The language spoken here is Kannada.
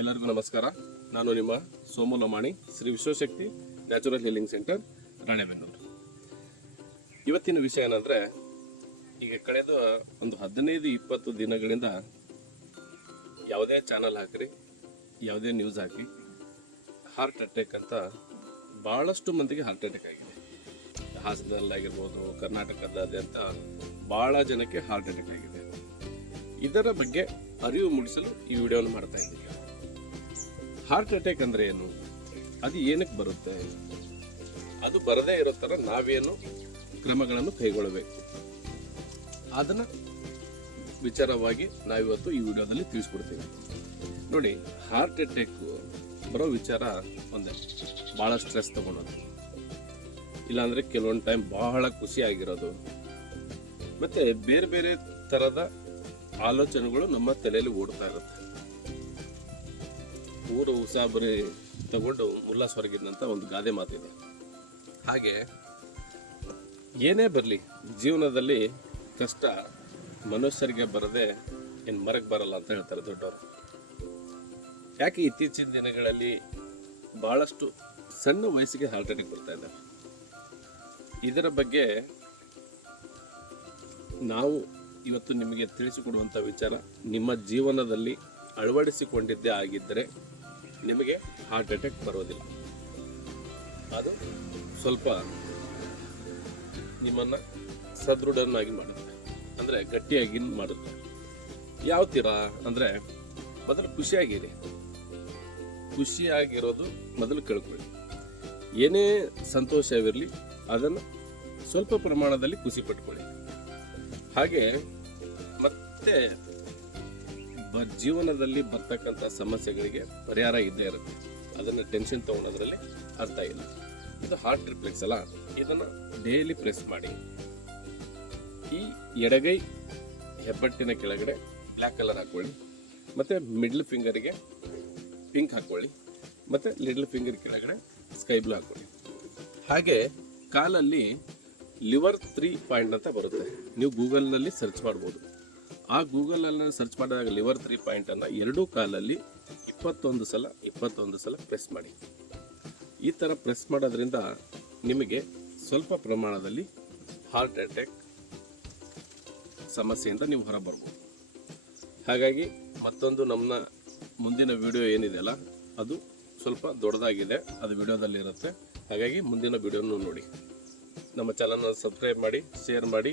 ಎಲ್ಲರಿಗೂ ನಮಸ್ಕಾರ. ನಾನು ನಿಮ್ಮ Somu Lamani, Shri Vishwashakti natural healing centre, Ranebennur. ಇವತ್ತಿನ ವಿಷಯ ಏನಂದರೆ, ಈಗ ಕಳೆದ ಒಂದು ಹದಿನೈದು, ಇಪ್ಪತ್ತು ದಿನಗಳಿಂದ ಯಾವುದೇ ಚಾನಲ್ ಹಾಕ್ರಿ, ಯಾವುದೇ ನ್ಯೂಸ್ ಹಾಕಿ ಹಾರ್ಟ್ ಅಟ್ಯಾಕ್ ಅಂತ ಭಾಳಷ್ಟು ಮಂದಿಗೆ ಹಾರ್ಟ್ ಅಟ್ಯಾಕ್ ಆಗಿದೆ. ಹಾಸನದಲ್ಲಾಗಿರ್ಬೋದು ಕರ್ನಾಟಕದಾದ್ಯಂತ ಭಾಳ ಜನಕ್ಕೆ ಹಾರ್ಟ್ ಅಟ್ಯಾಕ್ ಆಗಿದೆ. ಇದರ ಬಗ್ಗೆ ಅರಿವು ಮೂಡಿಸಲು ಈ ವಿಡಿಯೋವನ್ನು ಮಾಡ್ತಾ ಇದ್ದೀವಿ. ಹಾರ್ಟ್ ಅಟ್ಯಾಕ್ ಅಂದ್ರೆ ಏನು? ಅದು ಏನಕ್ಕೆ ಬರುತ್ತೆ? ಅದು ಬರದೇ ಇರೋ ಥರ ನಾವೇನು ಕ್ರಮಗಳನ್ನು ಕೈಗೊಳ್ಳಬೇಕು. ಅದನ್ನ ವಿಚಾರವಾಗಿ ನಾವಿವತ್ತು ಈ ವಿಡಿಯೋದಲ್ಲಿ ತಿಳಿಸ್ಕೊಡ್ತೀವಿ. ನೋಡಿ ಹಾರ್ಟ್ ಅಟ್ಯಾಕ್ ಬರೋ ವಿಚಾರ ಒಂದೇ. ಭಾಳ ಸ್ಟ್ರೆಸ್ ತಗೊಳೋದು. ಇಲ್ಲಾಂದರೆ ಕೆಲವೊಂದು ಟೈಮ್ ಬಹಳ ಖುಷಿ ಆಗಿರೋದು. ಮತ್ತೆ ಬೇರೆ ಬೇರೆ ಥರದ ಆಲೋಚನೆಗಳು ನಮ್ಮ ತಲೆಯಲ್ಲಿ ಓಡ್ತಾ ಇರುತ್ತೆ. ಊರು ಉಸಾಬರಿ ತಗೊಂಡು ಮುಲ್ಲಾ ಸ್ವರ್ಗಿದ್ನಂತ ಒಂದು ಗಾದೆ ಮಾತಿದೆ. ಹಾಗೆ ಏನೇ ಬರಲಿ, ಜೀವನದಲ್ಲಿ ಕಷ್ಟ ಮನುಷ್ಯರಿಗೆ ಬರದೆ ಏನು ಮರಕ್ಕೆ ಬರಲ್ಲ ಅಂತ ಹೇಳ್ತಾರೆ ದೊಡ್ಡವರು. ಯಾಕೆ ಇತ್ತೀಚಿನ ದಿನಗಳಲ್ಲಿ ಭಾಳಷ್ಟು ಸಣ್ಣ ವಯಸ್ಸಿಗೆ ಹಾರ್ಟ್ ಅಟ್ಯಾಕ್ ಬರ್ತಾ ಇದ್ದಾವೆ ಇದರ ಬಗ್ಗೆ ನಾವು ಇವತ್ತು ನಿಮಗೆ ತಿಳಿಸಿಕೊಡುವಂಥ ವಿಚಾರ, ನಿಮ್ಮ ಜೀವನದಲ್ಲಿ ಅಳವಡಿಸಿಕೊಂಡಿದ್ದೇ ಆಗಿದ್ದರೆ ನಿಮಗೆ ಹಾರ್ಟ್ ಅಟ್ಯಾಕ್ ಬರೋದಿಲ್ಲ ಅದು ಸ್ವಲ್ಪ ನಿಮ್ಮನ್ನು ಸದೃಢನಾಗಿ ಮಾಡುತ್ತೆ. ಅಂದರೆ ಗಟ್ಟಿಯಾಗಿ ಮಾಡುತ್ತೆ. ಯಾವ ತೀರ? ಅಂದರೆ ಮೊದಲು ಖುಷಿಯಾಗಿರಿ. ಖುಷಿಯಾಗಿರೋದು ಮೊದಲು ಕೇಳ್ಕೊಳ್ಳಿ. ಏನೇ ಸಂತೋಷವಿರಲಿ, ಅದನ್ನು ಸ್ವಲ್ಪ ಪ್ರಮಾಣದಲ್ಲಿ ಖುಷಿ ಪಟ್ಕೊಳ್ಳಿ. ಹಾಗೆ ಮತ್ತೆ ಜೀವನದಲ್ಲಿ ಬರ್ತಕ್ಕಂಥ ಸಮಸ್ಯೆಗಳಿಗೆ ಪರಿಹಾರ ಇದ್ದೇ ಇರುತ್ತೆ. ಅದನ್ನು ಟೆನ್ಷನ್ ತಗೊಳೋದ್ರಲ್ಲಿ ಅರ್ಥ ಇಲ್ಲ. ಇದು ಹಾರ್ಟ್ ರಿಫ್ಲೆಕ್ಸ್ ಅಲ್ಲ. ಇದನ್ನು ಡೈಲಿ ಪ್ರೆಸ್ ಮಾಡಿ. ಈ ಎಡಗೈ ಹೆಬ್ಬಟ್ಟಿನ ಕೆಳಗಡೆ ಬ್ಲ್ಯಾಕ್ ಕಲರ್ ಹಾಕೊಳ್ಳಿ. ಮತ್ತು ಮಿಡ್ಲ್ ಫಿಂಗರಿಗೆ ಪಿಂಕ್ ಹಾಕೊಳ್ಳಿ. ಮತ್ತು ಲಿಡ್ಲ್ ಫಿಂಗರ್ ಕೆಳಗಡೆ ಸ್ಕೈ ಬ್ಲೂ ಹಾಕೊಳ್ಳಿ. ಹಾಗೆ ಕಾಲಲ್ಲಿ ಲಿವರ್ ತ್ರೀ ಪಾಯಿಂಟ್ ಅಂತ ಬರುತ್ತೆ. ನೀವು ಗೂಗಲ್ನಲ್ಲಿ ಸರ್ಚ್ ಮಾಡ್ಬೋದು. ಆ ಗೂಗಲಲ್ಲಿ ಸರ್ಚ್ ಮಾಡಿದಾಗ ಲಿವರ್ ತ್ರೀ ಪಾಯಿಂಟನ್ನು ಎರಡೂ ಕಾಲಲ್ಲಿ ಇಪ್ಪತ್ತೊಂದು ಸಲ ಇಪ್ಪತ್ತೊಂದು ಸಲ ಪ್ರೆಸ್ ಮಾಡಿ. ಈ ಥರ ಪ್ರೆಸ್ ಮಾಡೋದ್ರಿಂದ ನಿಮಗೆ ಸ್ವಲ್ಪ ಪ್ರಮಾಣದಲ್ಲಿ ಹಾರ್ಟ್ ಅಟ್ಯಾಕ್ ಸಮಸ್ಯೆಯಿಂದ ನೀವು ಹೊರಬರ್ಬೋದು. ಹಾಗಾಗಿ ಮತ್ತೊಂದು ನಮ್ಮ ಮುಂದಿನ ವಿಡಿಯೋ ಏನಿದೆಯಲ್ಲ, ಅದು ಸ್ವಲ್ಪ ದೊಡ್ಡದಾಗಿದೆ, ಅದು ವಿಡಿಯೋದಲ್ಲಿ ಇರುತ್ತೆ ಹಾಗಾಗಿ ಮುಂದಿನ ವಿಡಿಯೋನೂ ನೋಡಿ. ನಮ್ಮ ಚಾನಲ್ನ ಸಬ್ಸ್ಕ್ರೈಬ್ ಮಾಡಿ ಶೇರ್ ಮಾಡಿ.